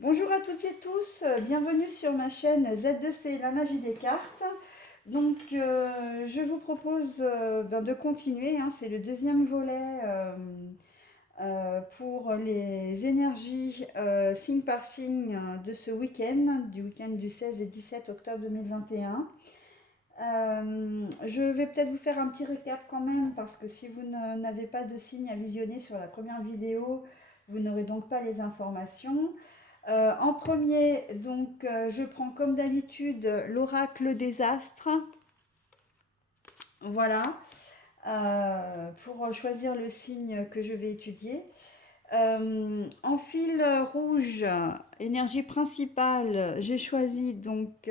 Bonjour à toutes et tous, bienvenue sur ma chaîne Z2C, la magie des cartes. Donc, je vous propose de continuer, hein, c'est le deuxième volet pour les énergies signe par signe de ce week-end, du week-end du 16 et 17 octobre 2021. Je vais peut-être vous faire un petit récap quand même, parce que si vous n'avez pas de signe à visionner sur la première vidéo, vous n'aurez donc pas les informations. En premier, donc, je prends comme d'habitude l'oracle des astres. Voilà, pour choisir le signe que je vais étudier. En fil rouge, énergie principale, j'ai choisi donc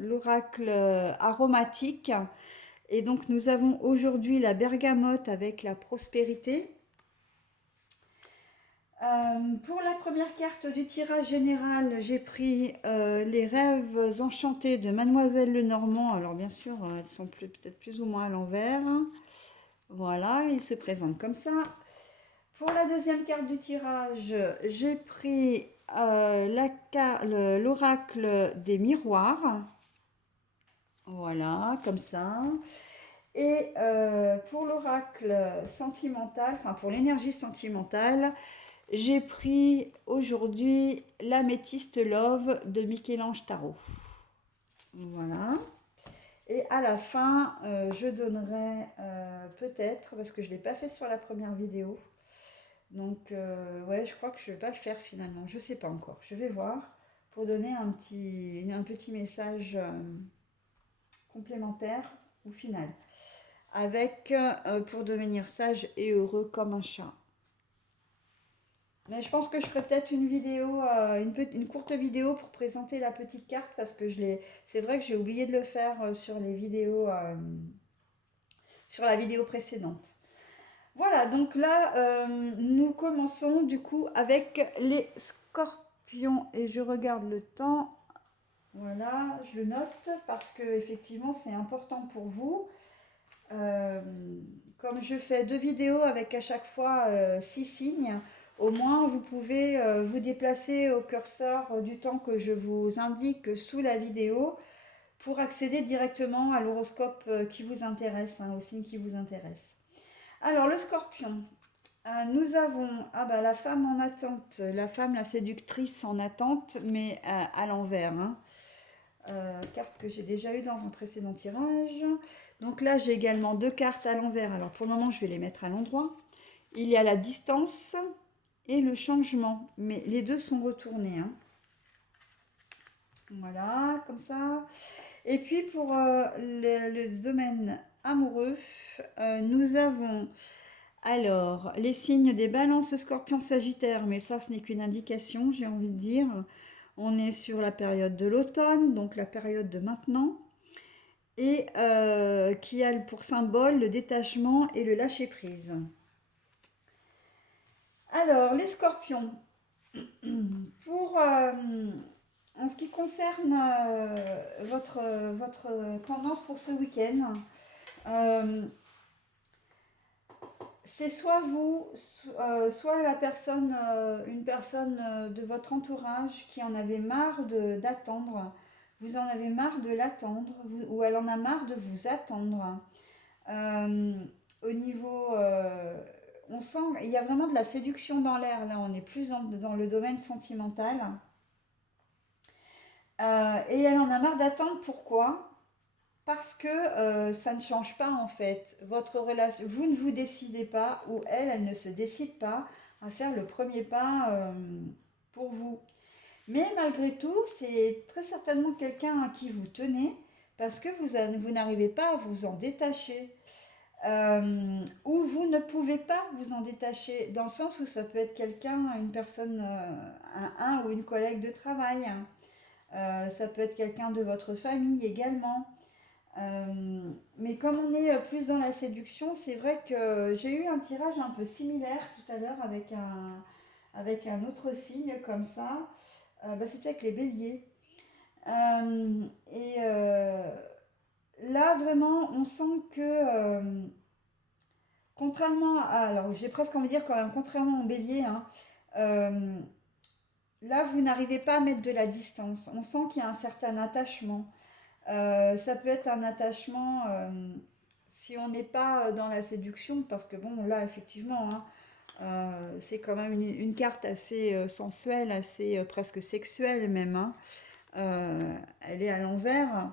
l'oracle aromatique. Et donc nous avons aujourd'hui la bergamote avec la prospérité. Pour la première carte du tirage général, j'ai pris les rêves enchantés de Mademoiselle Lenormand. Alors bien sûr, elles sont peut-être plus ou moins à l'envers. Voilà, il se présente comme ça. Pour la deuxième carte du tirage, j'ai pris l'oracle des miroirs. Voilà, comme ça. Et pour l'oracle sentimental, enfin pour l'énergie sentimentale, j'ai pris aujourd'hui l'améthyste Love de Michel-Ange Tarot. Voilà. Et à la fin, je donnerai peut-être, parce que je ne l'ai pas fait sur la première vidéo. Donc, ouais, je crois que je ne vais pas le faire finalement. Je ne sais pas encore. Je vais voir pour donner un petit message complémentaire ou final. Avec pour devenir sage et heureux comme un chat. Mais je pense que je ferai peut-être une vidéo, une courte vidéo pour présenter la petite carte parce que c'est vrai que j'ai oublié de le faire sur les vidéos, sur la vidéo précédente. Voilà, donc là, nous commençons du coup avec les scorpions et je regarde le temps. Voilà, je le note parce que effectivement c'est important pour vous. Euh, Comme je fais deux vidéos avec à chaque fois six signes, au moins vous pouvez vous déplacer au curseur du temps que je vous indique sous la vidéo pour accéder directement à l'horoscope qui vous intéresse, hein, au signe qui vous intéresse. Alors le scorpion, nous avons la femme en attente, la femme, la séductrice en attente, mais à l'envers, hein. Carte que j'ai déjà eue dans un précédent tirage. Donc là, j'ai également deux cartes à l'envers. Alors pour le moment, je vais les mettre à l'endroit. Il y a la distance et le changement, mais les deux sont retournés, hein. Voilà, comme ça. Et puis pour le domaine amoureux, nous avons alors les signes des balances, scorpions, sagittaires, mais ça, ce n'est qu'une indication, j'ai envie de dire. On est sur la période de l'automne, donc la période de maintenant, et qui a pour symbole le détachement et le lâcher-prise. Alors, les scorpions, pour, en ce qui concerne votre tendance pour ce week-end, euh, c'est soit vous, soit une personne de votre entourage qui en avait marre d'attendre. Vous en avez marre de l'attendre, ou elle en a marre de vous attendre. Euh, Au niveau, on sent, il y a vraiment de la séduction dans l'air. Là, on est plus dans le domaine sentimental. Et elle en a marre d'attendre. Pourquoi? Parce que ça ne change pas en fait. Votre relation, vous ne vous décidez pas, ou elle ne se décide pas à faire le premier pas pour vous. Mais malgré tout, c'est très certainement quelqu'un à qui vous tenez parce que vous n'arrivez pas à vous en détacher. Ou vous ne pouvez pas vous en détacher, dans le sens où ça peut être quelqu'un, une personne, un ou une collègue de travail. Ça peut être quelqu'un de votre famille également. Mais comme on est plus dans la séduction, c'est vrai que j'ai eu un tirage un peu similaire tout à l'heure avec un autre signe comme ça. C'était avec les béliers. Et là, vraiment, on sent que, contrairement à... Alors, j'ai presque envie de dire quand même, contrairement au bélier, hein, euh, là, vous n'arrivez pas à mettre de la distance. On sent qu'il y a un certain attachement. Ça peut être un attachement, si on n'est pas dans la séduction, parce que bon, là, effectivement, hein, c'est quand même une carte assez sensuelle, assez presque sexuelle même, hein. Elle est à l'envers.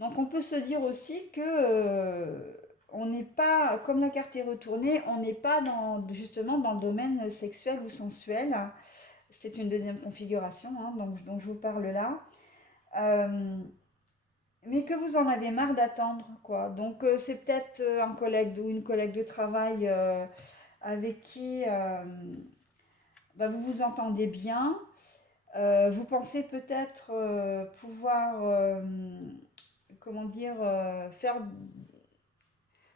Donc on peut se dire aussi que on n'est pas, comme la carte est retournée, on n'est pas justement dans le domaine sexuel ou sensuel. C'est une deuxième configuration, hein, donc, dont je vous parle là. Euh, mais que vous en avez marre d'attendre, quoi. Donc c'est peut-être un collègue ou une collègue de travail avec qui bah, vous vous entendez bien. Vous pensez peut-être pouvoir, comment dire, faire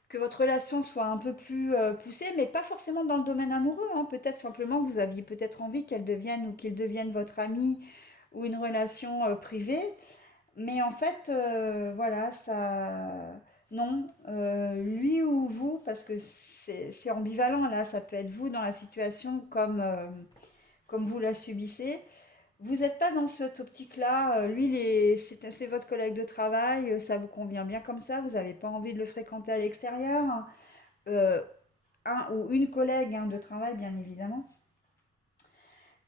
que votre relation soit un peu plus poussée, mais pas forcément dans le domaine amoureux, hein. Peut-être simplement que vous aviez peut-être envie qu'elle devienne ou qu'il devienne votre ami ou une relation privée. Mais en fait, voilà, ça... Non, lui ou vous, parce que c'est ambivalent là, ça peut être vous dans la situation comme, comme vous la subissez. Vous n'êtes pas dans cette optique-là. Lui, c'est votre collègue de travail, ça vous convient bien comme ça, vous n'avez pas envie de le fréquenter à l'extérieur. Euh, un ou une collègue hein, de travail, bien évidemment.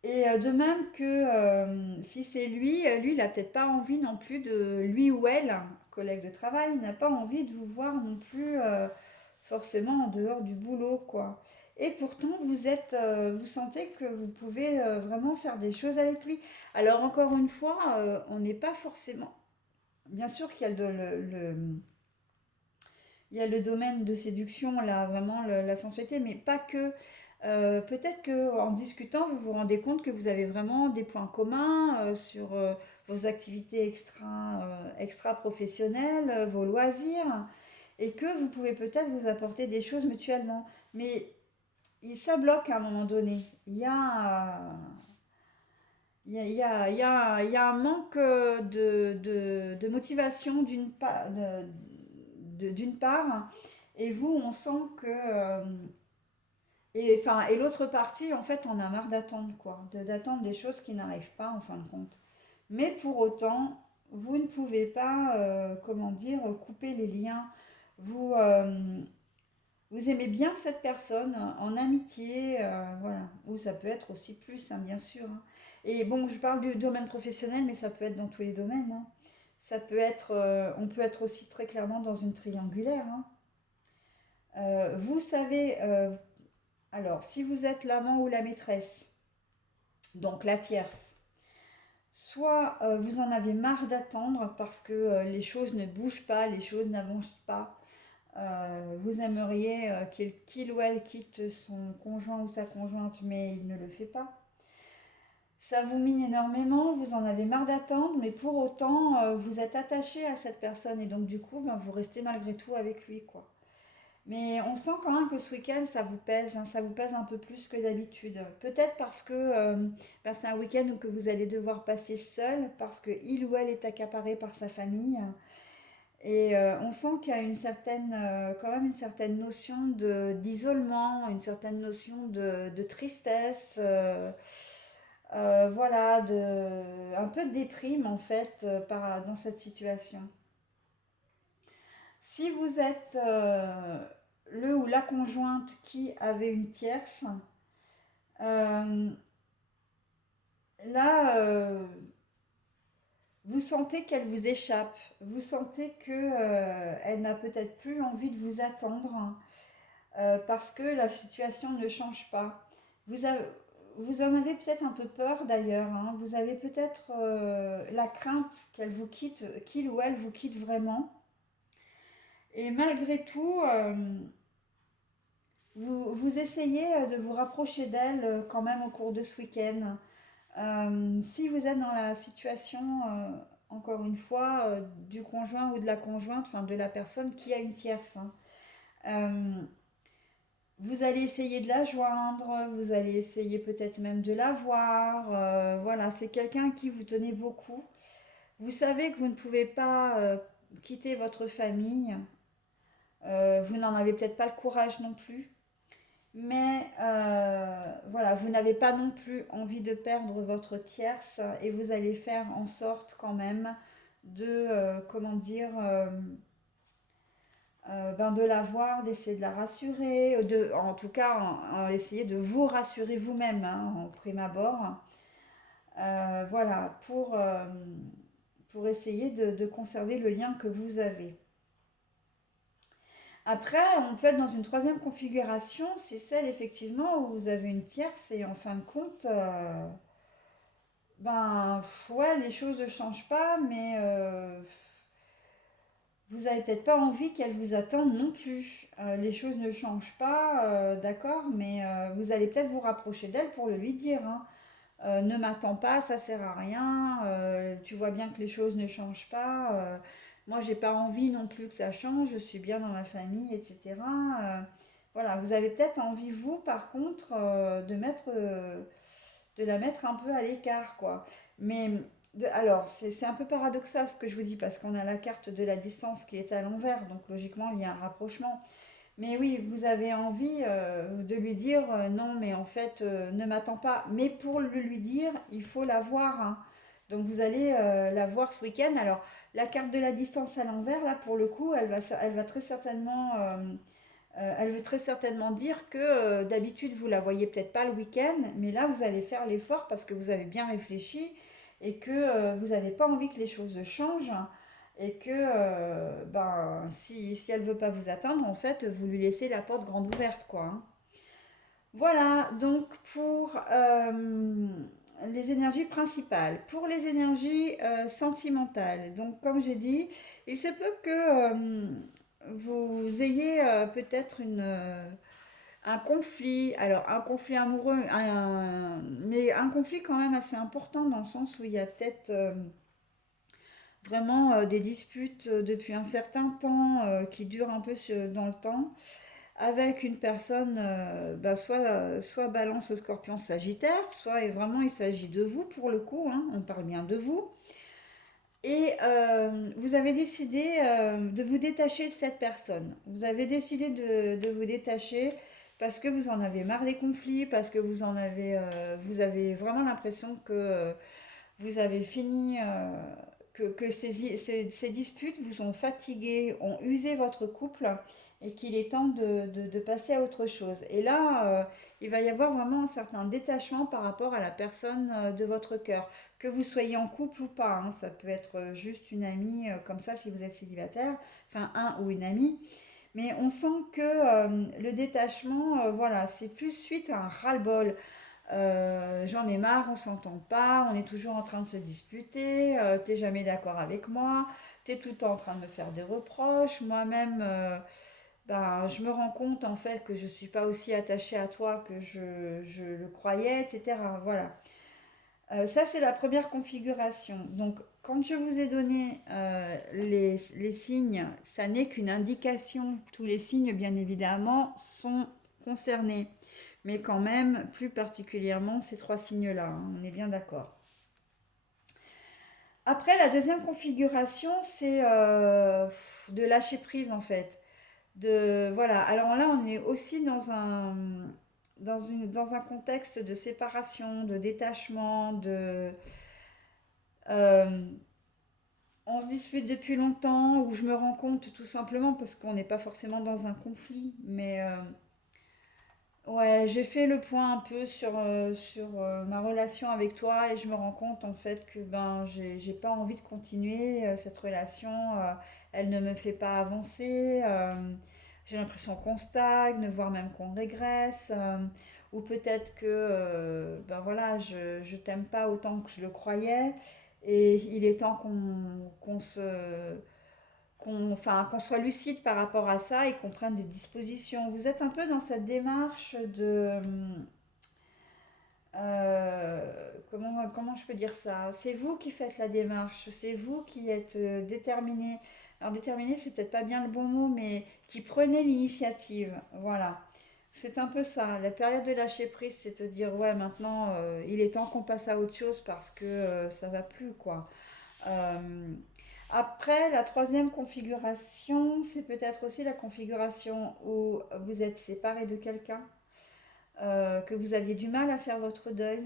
Et de même que si c'est lui, lui, il n'a peut-être pas envie non plus de, lui ou elle, collègue de travail, n'a pas envie de vous voir non plus forcément en dehors du boulot, quoi. Et pourtant, vous sentez que vous pouvez vraiment faire des choses avec lui. Alors encore une fois, on n'est pas forcément. Bien sûr qu'il y a il y a le domaine de séduction, là, vraiment la sensualité, mais pas que. Peut-être que en discutant, vous vous rendez compte que vous avez vraiment des points communs sur vos activités extra professionnelles, vos loisirs, et que vous pouvez peut-être vous apporter des choses mutuellement. Mais ça bloque à un moment donné. Il y a un manque de motivation d'une part, et vous, on sent que et, enfin, et l'autre partie, en fait, on a marre d'attendre, quoi. D'attendre des choses qui n'arrivent pas, en fin de compte. Mais pour autant, vous ne pouvez pas, comment dire, couper les liens. Vous, vous aimez bien cette personne en amitié, voilà. Ou ça peut être aussi plus, hein, bien sûr, hein. Et bon, je parle du domaine professionnel, mais ça peut être dans tous les domaines, hein. Ça peut être, on peut être aussi très clairement dans une triangulaire, hein. Vous savez, alors, si vous êtes l'amant ou la maîtresse, donc la tierce, soit vous en avez marre d'attendre parce que les choses ne bougent pas, les choses n'avancent pas. Vous aimeriez qu'il ou elle quitte son conjoint ou sa conjointe, mais il ne le fait pas. Ça vous mine énormément, vous en avez marre d'attendre, mais pour autant, vous êtes attaché à cette personne et donc du coup, ben, vous restez malgré tout avec lui, quoi. Mais on sent quand même que ce week-end, ça vous pèse, hein, ça vous pèse un peu plus que d'habitude. Peut-être parce que ben, c'est un week-end que vous allez devoir passer seul, parce que il ou elle est accaparé par sa famille. Et on sent qu'il y a une certaine, quand même une certaine notion d'isolement, une certaine notion de tristesse, voilà, un peu de déprime en fait dans cette situation. Si vous êtes le ou la conjointe qui avait une tierce, euh, là, vous sentez qu'elle vous échappe. Vous sentez que elle n'a peut-être plus envie de vous attendre parce que la situation ne change pas. Vous, avez- vous en avez peut-être un peu peur d'ailleurs, hein. Vous avez peut-être la crainte qu'elle vous quitte, qu'il ou elle vous quitte vraiment. Et malgré tout, vous essayez de vous rapprocher d'elle quand même au cours de ce week-end. Si vous êtes dans la situation, encore une fois, du conjoint ou de la conjointe, enfin de la personne qui a une tierce, hein, euh, vous allez essayer de la joindre, vous allez essayer peut-être même de la voir. Voilà, c'est quelqu'un qui vous tenez beaucoup. Vous savez que vous ne pouvez pas quitter votre famille. Vous n'en avez peut-être pas le courage non plus. Mais voilà, vous n'avez pas non plus envie de perdre votre tierce et vous allez faire en sorte quand même de, comment dire, ben de la voir, d'essayer de la rassurer, en tout cas, essayer de vous rassurer vous-même, hein, en prime abord. Voilà, pour essayer de conserver le lien que vous avez. Après, on peut être dans une troisième configuration, c'est celle effectivement où vous avez une tierce et en fin de compte, ben ouais, les choses ne changent pas, mais vous avez peut-être pas envie qu'elle vous attende non plus. Les choses ne changent pas, d'accord, mais vous allez peut-être vous rapprocher d'elle pour le lui dire, hein. Ne m'attends pas, ça sert à rien. Tu vois bien que les choses ne changent pas. Moi, j'ai pas envie non plus que ça change. Je suis bien dans ma famille, etc. Euh, voilà, vous avez peut-être envie, vous, par contre, de la mettre un peu à l'écart, quoi. Mais alors, c'est un peu paradoxal ce que je vous dis parce qu'on a la carte de la distance qui est à l'envers, donc logiquement, il y a un rapprochement. Mais oui, vous avez envie de lui dire non, mais en fait, ne m'attends pas. Mais pour le lui dire, il faut la voir, hein. Donc vous allez la voir ce week-end. Alors, la carte de la distance à l'envers, là, pour le coup, elle va très certainement, elle veut très certainement dire que d'habitude, vous la voyez peut-être pas le week-end, mais là, vous allez faire l'effort parce que vous avez bien réfléchi et que vous n'avez pas envie que les choses changent et que ben, si elle veut pas vous attendre, en fait, vous lui laissez la porte grande ouverte, quoi, hein. Voilà, donc pour les énergies principales. Pour les énergies sentimentales, donc comme j'ai dit, il se peut que vous ayez peut-être un conflit, alors un conflit amoureux, mais un conflit quand même assez important dans le sens où il y a peut-être vraiment des disputes depuis un certain temps qui durent un peu dans le temps avec une personne, bah, soit balance, scorpion, sagittaire, soit vraiment il s'agit de vous pour le coup, hein, on parle bien de vous. Et vous avez décidé de vous détacher de cette personne. Vous avez décidé de vous détacher parce que vous en avez marre des conflits, parce que vous avez vraiment l'impression que vous avez fini, que ces disputes vous ont fatigué, ont usé votre couple et qu'il est temps de passer à autre chose. Et là, il va y avoir vraiment un certain détachement par rapport à la personne de votre cœur. Que vous soyez en couple ou pas, hein, ça peut être juste une amie comme ça si vous êtes célibataire, enfin un ou une amie. Mais on sent que le détachement, voilà, c'est plus suite à un ras-le-bol. J'en ai marre, on s'entend pas, on est toujours en train de se disputer, t'es jamais d'accord avec moi, t'es tout le temps en train de me faire des reproches, moi-même, ben, je me rends compte en fait que je suis pas aussi attachée à toi que je le croyais, etc. Voilà. Ça, c'est la première configuration. Donc, quand je vous ai donné les signes, ça n'est qu'une indication. Tous les signes, bien évidemment, sont concernés. Mais quand même, plus particulièrement ces trois signes-là, hein, on est bien d'accord. Après, la deuxième configuration, c'est de lâcher prise en fait. Voilà. Alors là, on est aussi dans un contexte de séparation, de détachement, euh, on se dispute depuis longtemps, où je me rends compte tout simplement parce qu'on n'est pas forcément dans un conflit, mais ouais, j'ai fait le point un peu sur ma relation avec toi et je me rends compte en fait que ben j'ai pas envie de continuer cette relation, elle ne me fait pas avancer, j'ai l'impression qu'on stagne, voire même qu'on régresse, ou peut-être que ben voilà, je t'aime pas autant que je le croyais et il est temps enfin, qu'on soit lucide par rapport à ça et qu'on prenne des dispositions. Vous êtes un peu dans cette démarche de... comment je peux dire ça? C'est vous qui faites la démarche, c'est vous qui êtes déterminé. Alors déterminé, c'est peut-être pas bien le bon mot, mais qui prenez l'initiative. Voilà. C'est un peu ça. La période de lâcher prise, c'est te dire, ouais, maintenant, il est temps qu'on passe à autre chose parce que ça va plus, quoi. Euh, Après, la troisième configuration, c'est peut-être aussi la configuration où vous êtes séparé de quelqu'un. que vous aviez du mal à faire votre deuil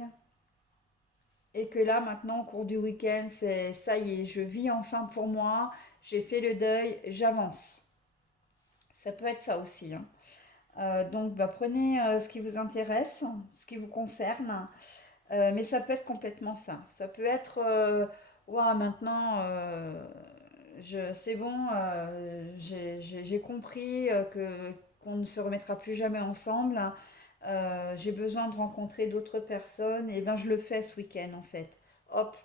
et que là maintenant au cours du week-end, c'est ça y est, je vis enfin pour moi, j'ai fait le deuil, j'avance. Ça peut être ça aussi, hein. Donc bah, prenez ce qui vous intéresse, ce qui vous concerne, mais ça peut être complètement ça. Ça peut être, ouah, maintenant, c'est bon, j'ai compris qu'on ne se remettra plus jamais ensemble. J'ai besoin de rencontrer d'autres personnes, et ben je le fais ce week-end en fait. Hop,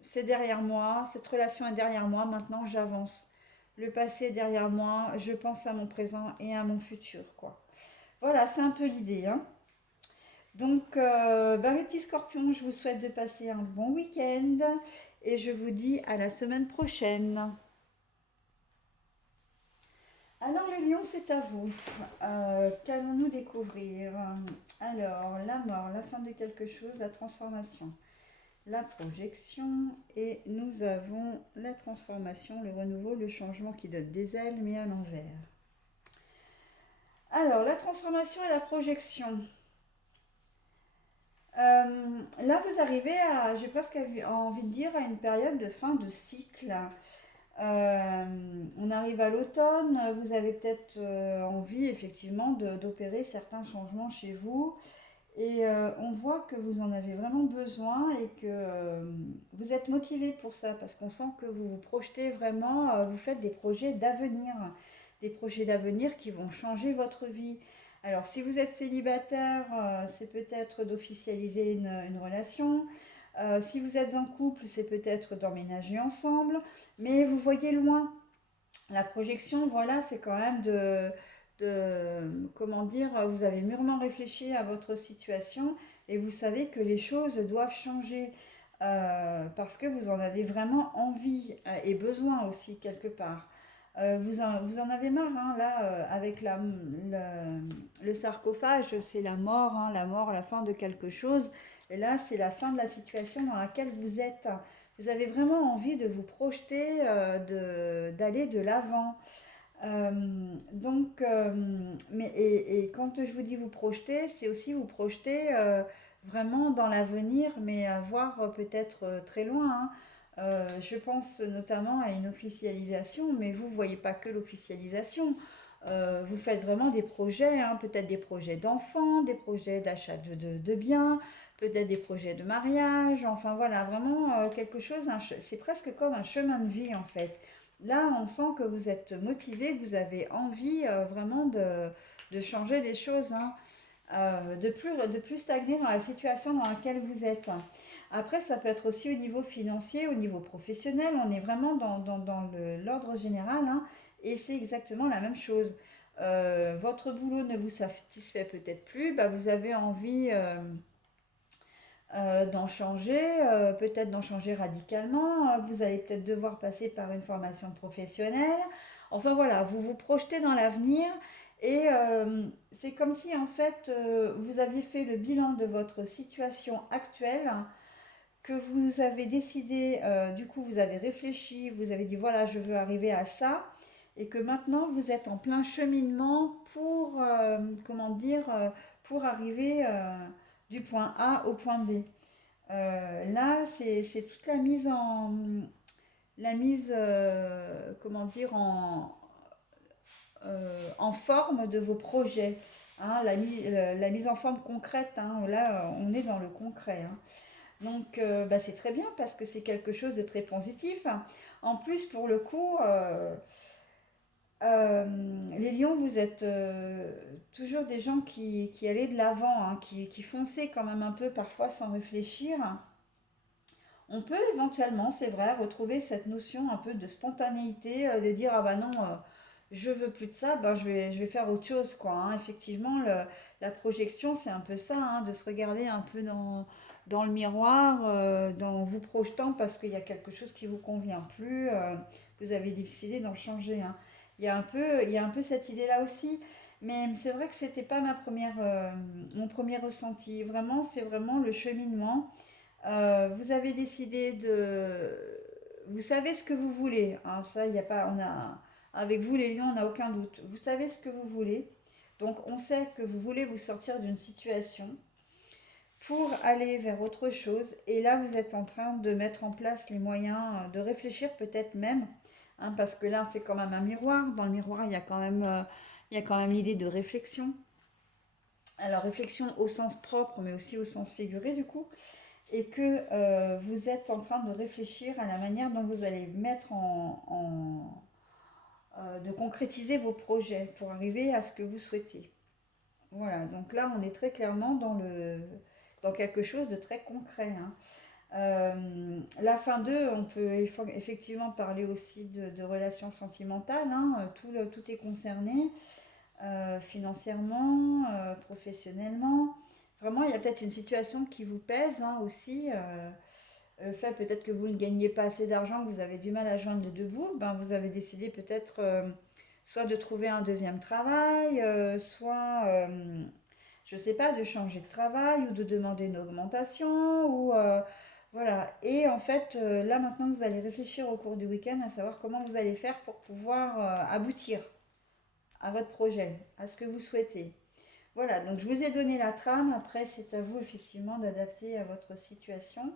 c'est derrière moi, cette relation est derrière moi, maintenant j'avance. Le passé est derrière moi, je pense à mon présent et à mon futur, quoi. Voilà, c'est un peu l'idée, hein. Donc, bah, mes petits scorpions, je vous souhaite de passer un bon week-end et je vous dis à la semaine prochaine. Alors, les lions, c'est à vous. Qu'allons-nous découvrir? Alors, la mort, la fin de quelque chose, la transformation, la projection et nous avons la transformation, le renouveau, le changement qui donne des ailes mais à l'envers. Alors, la transformation et la projection. Là, vous arrivez à, j'ai presque envie de dire, à une période de fin de cycle. Euh, on arrive à l'automne, vous avez peut-être envie effectivement d'opérer certains changements chez vous et on voit que vous en avez vraiment besoin et que vous êtes motivé pour ça parce qu'on sent que vous vous projetez vraiment, vous faites des projets d'avenir qui vont changer votre vie. Alors si vous êtes célibataire, c'est peut-être d'officialiser une relation. Si vous êtes en couple, c'est peut-être d'emménager ensemble, mais vous voyez loin. La projection, voilà, c'est quand même comment dire, vous avez mûrement réfléchi à votre situation et vous savez que les choses doivent changer parce que vous en avez vraiment envie et besoin aussi quelque part. Vous en avez marre, hein, là, avec le sarcophage, c'est la mort, hein, la mort, la fin de quelque chose. Et là, c'est la fin de la situation dans laquelle vous êtes. Vous avez vraiment envie de vous projeter, d'aller de l'avant. Euh, et quand je vous dis vous projeter, c'est aussi vous projeter vraiment dans l'avenir, mais à voir peut-être très loin, hein. Je pense notamment à une officialisation, mais vous ne voyez pas que l'officialisation. Vous faites vraiment des projets, hein, peut-être des projets d'enfants, des projets d'achat de biens, peut-être des projets de mariage, enfin voilà, vraiment quelque chose, c'est presque comme un chemin de vie en fait. Là, on sent que vous êtes motivé, que vous avez envie vraiment de changer les choses, hein, de plus stagner dans la situation dans laquelle vous êtes. Après, ça peut être aussi au niveau financier, au niveau professionnel, on est vraiment dans l'ordre général, hein, et c'est exactement la même chose. Votre boulot ne vous satisfait peut-être plus, bah, vous avez envie d'en changer, peut-être d'en changer radicalement. Vous allez peut-être devoir passer par une formation professionnelle. Enfin voilà, vous vous projetez dans l'avenir et c'est comme si en fait vous aviez fait le bilan de votre situation actuelle, que vous avez décidé, du coup vous avez réfléchi, vous avez dit voilà je veux arriver à ça et que maintenant vous êtes en plein cheminement pour, comment dire, pour arriver du point A au point B. Là, c'est toute la mise, comment dire, en forme de vos projets, hein, la mise en forme concrète, hein. Là, on est dans le concret, hein. Donc, bah, c'est très bien parce que c'est quelque chose de très positif. En plus, pour le coup, euh, les lions, vous êtes toujours des gens qui allaient de l'avant, hein, qui fonçaient quand même un peu parfois sans réfléchir. On peut éventuellement, c'est vrai, retrouver cette notion un peu de spontanéité, de dire ah bah non, je veux plus de ça, ben je vais faire autre chose quoi, hein. Effectivement, la projection c'est un peu ça, hein, de se regarder un peu dans le miroir, dans vous projetant parce qu'il y a quelque chose qui vous convient plus, vous avez décidé d'en changer, hein. Il y a un peu cette idée-là aussi. Mais c'est vrai que c'était pas mon premier ressenti. Vraiment, c'est vraiment le cheminement. Vous avez décidé de... Vous savez ce que vous voulez, hein, ça, il n'y a pas... On a... Avec vous, les lions, on n'a aucun doute. Vous savez ce que vous voulez. Donc on sait que vous voulez vous sortir d'une situation pour aller vers autre chose. Et là, vous êtes en train de mettre en place les moyens, de réfléchir peut-être même, hein, parce que là, c'est quand même un miroir. Dans le miroir, il y a quand même l'idée de réflexion. Alors, réflexion au sens propre, mais aussi au sens figuré, du coup. Et que vous êtes en train de réfléchir à la manière dont vous allez mettre de concrétiser vos projets pour arriver à ce que vous souhaitez. Voilà, donc là, on est très clairement dans quelque chose de très concret, hein. La fin 2, on peut effectivement parler aussi de relations sentimentales, hein. Tout est concerné, financièrement, professionnellement. Vraiment, il y a peut-être une situation qui vous pèse, hein, aussi. Le fait peut-être que vous ne gagnez pas assez d'argent, que vous avez du mal à joindre les deux bouts, ben, vous avez décidé peut-être soit de trouver un deuxième travail, soit, je ne sais pas, de changer de travail ou de demander une augmentation. Voilà. Et en fait, là maintenant, vous allez réfléchir au cours du week-end à savoir comment vous allez faire pour pouvoir aboutir à votre projet, à ce que vous souhaitez. Voilà, donc je vous ai donné la trame. Après, c'est à vous effectivement d'adapter à votre situation,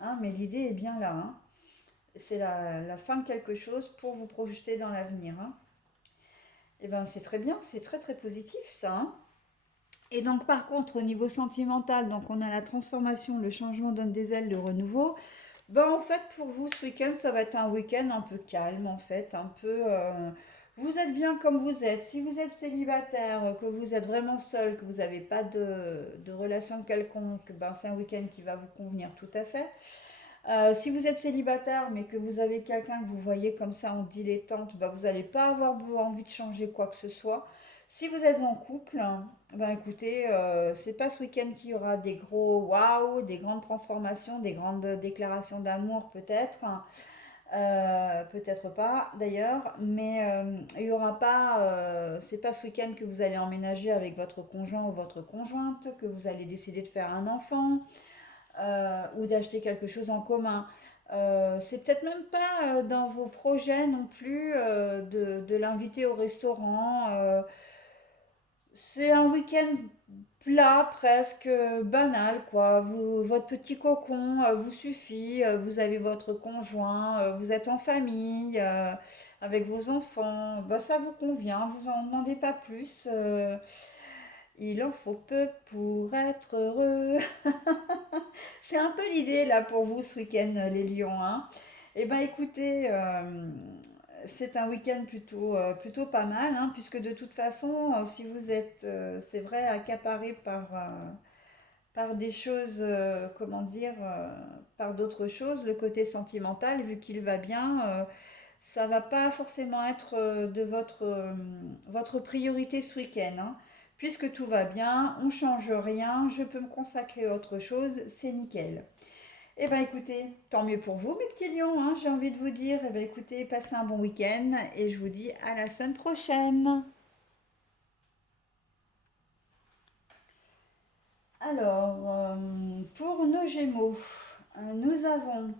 hein, mais l'idée est bien là, hein. C'est la fin de quelque chose pour vous projeter dans l'avenir, hein. Et bien, c'est très bien, c'est très très positif ça, hein. Et donc, par contre, au niveau sentimental, donc on a la transformation, le changement donne des ailes, le renouveau. Ben, en fait, pour vous, ce week-end, ça va être un week-end un peu calme, en fait, un peu. Vous êtes bien comme vous êtes. Si vous êtes célibataire, que vous êtes vraiment seul, que vous n'avez pas de relation quelconque, ben, c'est un week-end qui va vous convenir tout à fait. Si vous êtes célibataire, mais que vous avez quelqu'un que vous voyez comme ça en dilettante, ben, vous n'allez pas avoir envie de changer quoi que ce soit. Si vous êtes en couple, ben écoutez, c'est pas ce week-end qu'il y aura des gros waouh, des grandes transformations, des grandes déclarations d'amour peut-être. Peut-être pas d'ailleurs, mais il y aura pas. C'est pas ce week-end que vous allez emménager avec votre conjoint ou votre conjointe, que vous allez décider de faire un enfant ou d'acheter quelque chose en commun. C'est peut-être même pas dans vos projets non plus de l'inviter au restaurant. C'est un week-end plat, presque banal, quoi. Votre petit cocon vous suffit. Vous avez votre conjoint, vous êtes en famille, avec vos enfants. Bah, ça vous convient, vous en demandez pas plus. Il en faut peu pour être heureux. C'est un peu l'idée là pour vous ce week-end, les lions, hein. Eh ben écoutez, c'est un week-end plutôt pas mal, hein, puisque de toute façon, si vous êtes, c'est vrai, accaparé par des choses, comment dire, par d'autres choses, le côté sentimental, vu qu'il va bien, ça va pas forcément être de votre priorité ce week-end, hein. Puisque tout va bien, on change rien, je peux me consacrer à autre chose, c'est nickel. Eh bien écoutez, tant mieux pour vous mes petits lions, hein, j'ai envie de vous dire, eh bien écoutez, passez un bon week-end et je vous dis à la semaine prochaine. Alors, pour nos Gémeaux, nous avons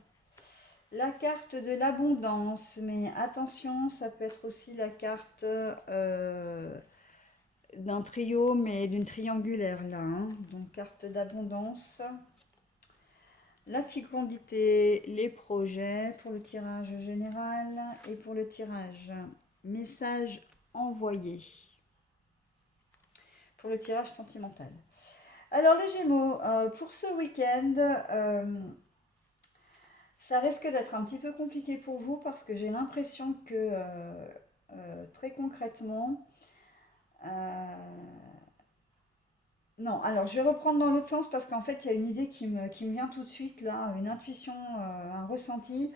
la carte de l'abondance, mais attention, ça peut être aussi la carte d'un trio, mais d'une triangulaire là, hein. Donc carte d'abondance, la fécondité, les projets pour le tirage général et pour le tirage message envoyé, pour le tirage sentimental. Alors les Gémeaux, pour ce week-end, ça risque d'être un petit peu compliqué pour vous parce que j'ai l'impression que très concrètement, non, alors je vais reprendre dans l'autre sens parce qu'en fait il y a une idée qui me vient tout de suite là, une intuition, un ressenti.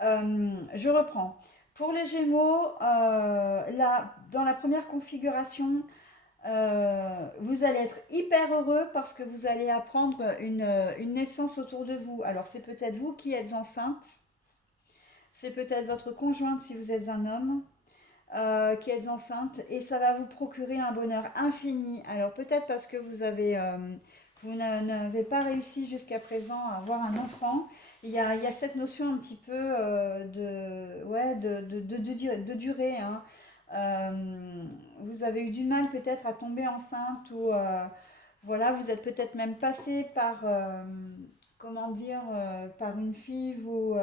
Je reprends. Pour les Gémeaux, là, dans la première configuration, vous allez être hyper heureux parce que vous allez apprendre une naissance autour de vous. Alors c'est peut-être vous qui êtes enceinte, c'est peut-être votre conjointe si vous êtes un homme qui êtes enceinte et ça va vous procurer un bonheur infini. Alors peut-être parce que vous n'avez pas réussi jusqu'à présent à avoir un enfant. Il y a cette notion un petit peu de, ouais, de durée, hein. Vous avez eu du mal peut-être à tomber enceinte ou voilà, vous êtes peut-être même passé par, comment dire, par une FIV ou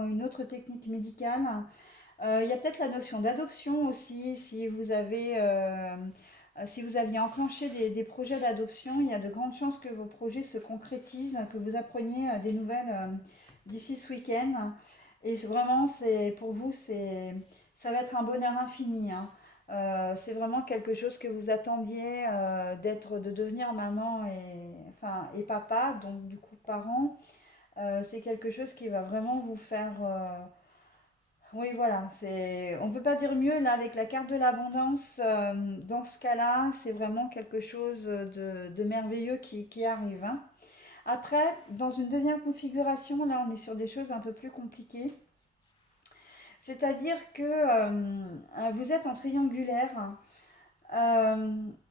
une autre technique médicale. Il y a peut-être la notion d'adoption aussi, si vous aviez enclenché des projets d'adoption, il y a de grandes chances que vos projets se concrétisent, que vous appreniez des nouvelles d'ici ce week-end. Et vraiment, pour vous, ça va être un bonheur infini, hein. C'est vraiment quelque chose que vous attendiez, de devenir maman enfin, et papa, donc du coup parent. C'est quelque chose qui va vraiment vous faire... oui, voilà, on peut pas dire mieux là avec la carte de l'abondance. Dans ce cas-là, c'est vraiment quelque chose de merveilleux qui arrive, hein. Après, dans une deuxième configuration, là, on est sur des choses un peu plus compliquées. C'est-à-dire que vous êtes en triangulaire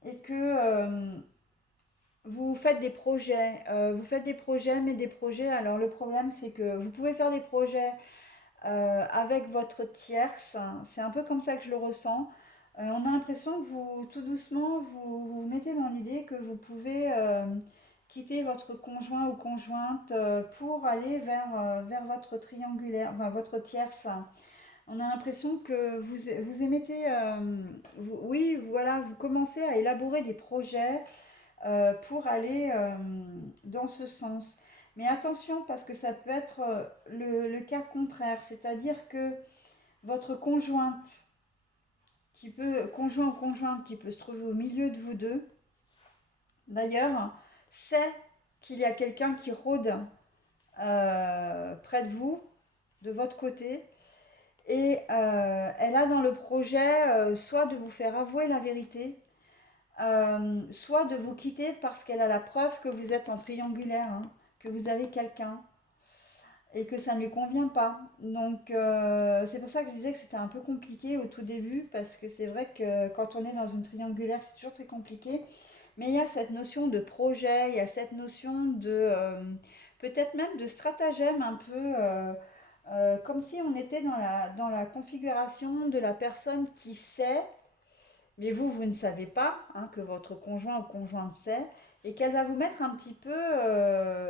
et que vous faites des projets. Vous faites des projets, mais des projets. Alors, le problème, c'est que vous pouvez faire des projets avec votre tierce. C'est un peu comme ça que je le ressens. On a l'impression que vous, tout doucement, vous mettez dans l'idée que vous pouvez quitter votre conjoint ou conjointe pour aller vers votre triangulaire, enfin votre tierce. On a l'impression que vous émettez, oui, voilà, vous commencez à élaborer des projets pour aller dans ce sens. Mais attention parce que ça peut être le cas contraire, c'est-à-dire que votre conjoint ou conjointe qui peut se trouver au milieu de vous deux, d'ailleurs, sait qu'il y a quelqu'un qui rôde près de vous, de votre côté, et elle a dans le projet soit de vous faire avouer la vérité, soit de vous quitter parce qu'elle a la preuve que vous êtes en triangulaire, hein, que vous avez quelqu'un et que ça ne lui convient pas. Donc c'est pour ça que je disais que c'était un peu compliqué au tout début parce que c'est vrai que quand on est dans une triangulaire, c'est toujours très compliqué. Mais il y a cette notion de projet, il y a cette notion de peut-être même de stratagème un peu comme si on était dans la configuration de la personne qui sait, mais vous ne savez pas, hein, que votre conjoint ou conjointe sait, et qu'elle va vous mettre un petit peu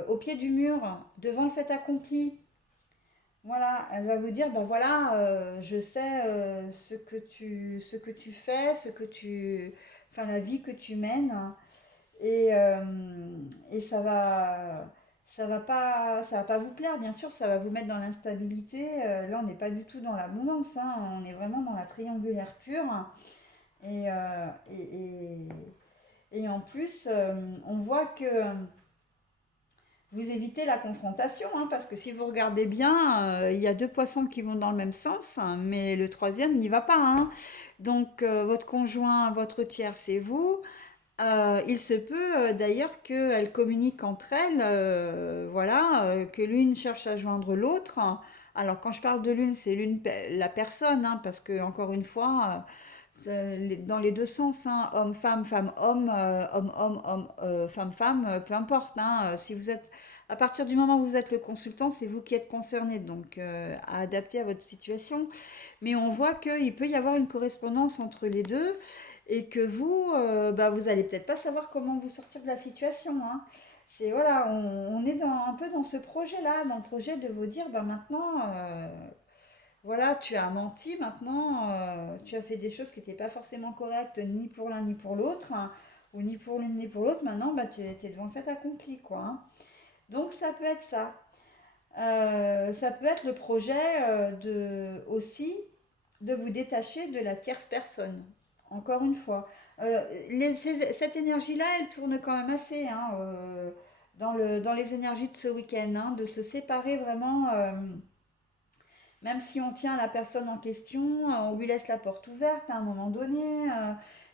au pied du mur, devant le fait accompli. Voilà, elle va vous dire, ben voilà, je sais ce que tu fais, enfin la vie que tu mènes, et, ça va pas vous plaire, bien sûr, ça va vous mettre dans l'instabilité. Là, on n'est pas du tout dans l'abondance, hein, on est vraiment dans la triangulaire pure. Et, et en plus, on voit que vous évitez la confrontation, hein, parce que si vous regardez bien, il y a deux poissons qui vont dans le même sens, hein, mais le troisième n'y va pas, hein. Donc, votre conjoint, votre tiers, c'est vous. Il se peut d'ailleurs qu'elles communiquent entre elles, voilà, que l'une cherche à joindre l'autre. Alors, quand je parle de l'une, c'est la personne, hein, parce que, encore une fois, dans les deux sens, hein, homme-femme, femme-homme, homme-homme, femme-femme, peu importe, hein, si vous êtes, à partir du moment où vous êtes le consultant, c'est vous qui êtes concerné, donc à adapter à votre situation. Mais on voit qu'il peut y avoir une correspondance entre les deux et que vous, bah, vous allez peut-être pas savoir comment vous sortir de la situation, hein. C'est voilà, on est un peu dans ce projet-là, dans le projet de vous dire, bah maintenant, voilà, tu as menti maintenant, tu as fait des choses qui n'étaient pas forcément correctes ni pour l'un ni pour l'autre, hein, ou ni pour l'une ni pour l'autre. Maintenant, bah, tu es devant le fait accompli, quoi, hein. Donc ça peut être ça. Ça peut être le projet aussi de vous détacher de la tierce personne. Encore une fois. Cette énergie-là, elle tourne quand même assez, hein, dans les énergies de ce week-end, hein, de se séparer vraiment. Même si on tient la personne en question, on lui laisse la porte ouverte à un moment donné.